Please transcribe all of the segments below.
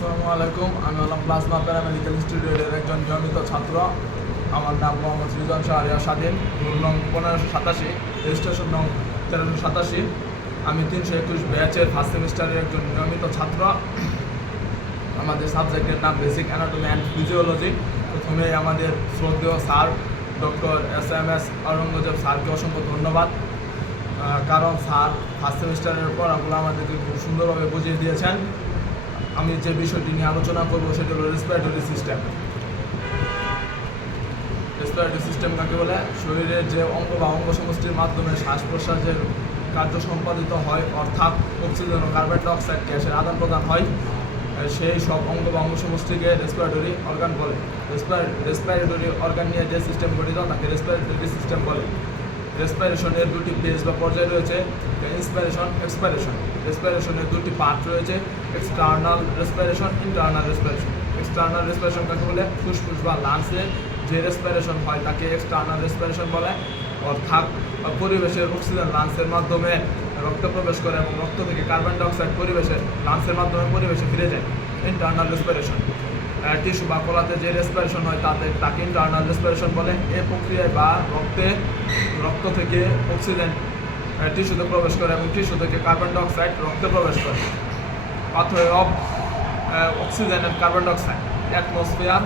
আসসালামু আলাইকুম। আমি হলাম প্লাজমা প্যারামেডিক্যাল ইনস্টিটিউটের একজন নিয়মিত ছাত্র। আমার নাম মোহাম্মদ সৃজন শাহরিয়া স্বাধীন, রোল নং 1587, রেজিস্ট্রেশন নং 1387। আমি 321 ব্যাচের ফার্স্ট সেমিস্টারের একজন নিয়মিত ছাত্র। আমাদের সাবজেক্টের নাম বেসিক অ্যানাটমি অ্যান্ড ফিজিওলজি। প্রথমে আমাদের শ্রদ্ধেয় স্যার ডক্টর SMS আওরঙ্গজেব স্যারকে অসংখ্য ধন্যবাদ, কারণ স্যার ফার্স্ট সেমিস্টারের পড়াগুলো আমাদেরকে খুব সুন্দরভাবে বুঝিয়ে দিয়েছেন। আমি যে বিষয়টি নিয়ে আলোচনা করব সেটা হলো রেসপিরেটরি সিস্টেম। রেসপিরেটরি সিস্টেম কাকে বলে? শরীরের যে অঙ্গ বা অঙ্গ সমষ্টির মাধ্যমে শ্বাস প্রশ্বাসের কার্য সম্পাদিত হয়, অর্থাৎ অক্সিজেন ও কার্বন ডাইঅক্সাইড গ্যাসের আদান প্রদান হয়, সেই সব অঙ্গ বা অঙ্গ সমষ্টিকে রেসপিরেটরি অর্গান বলে। রেসপিরেটরি অর্গান নিয়ে যে সিস্টেম গঠিত তাকে রেসপিরেটরি সিস্টেম বলে। রেসপিরেশনের দুটি ফেজ বা পর্যায় রয়েছে, ইন্সপিরেশন, এক্সপিরেশন। রেসপিরেশনের দুটি পার্ট রয়েছে, external respiration, internal respiration. External respiration কাকে বলে? ফুসফুস বা লাংসে যে রেসপিরেশন হয় তাকে এক্সটার্নাল রেসপিরেশন বলে, অর্থাৎ পরিবেশের অক্সিজেন লাংসের মাধ্যমে রক্তে প্রবেশ করে এবং রক্ত থেকে কার্বন ডাইঅক্সাইড লাংসের মাধ্যমে পরিবেশে ফিরে যায়। Internal respiration. টিস্যু বা কলাতে যে রেসপিরেশন হয় তাকে ইন্টারনাল রেসপিরেশন বলে। এই প্রক্রিয়ায় বা রক্ত থেকে অক্সিজেন টিস্যুতে প্রবেশ করে এবং টিস্যু থেকে কার্বন ডাইঅক্সাইড রক্তে প্রবেশ করে। Pathway of oxygen and carbon dioxide: atmosphere,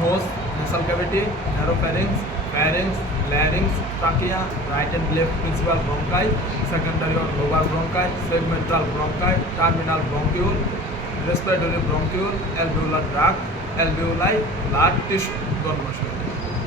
nose, nasal cavity, nasopharynx, pharynx, larynx, trachea, right and left principal bronchi, secondary or lobar bronchi, segmental bronchi, terminal bronchiole, respiratory bronchiole, alveolar tract, alveoli, blood tissue, জন্মাশয়।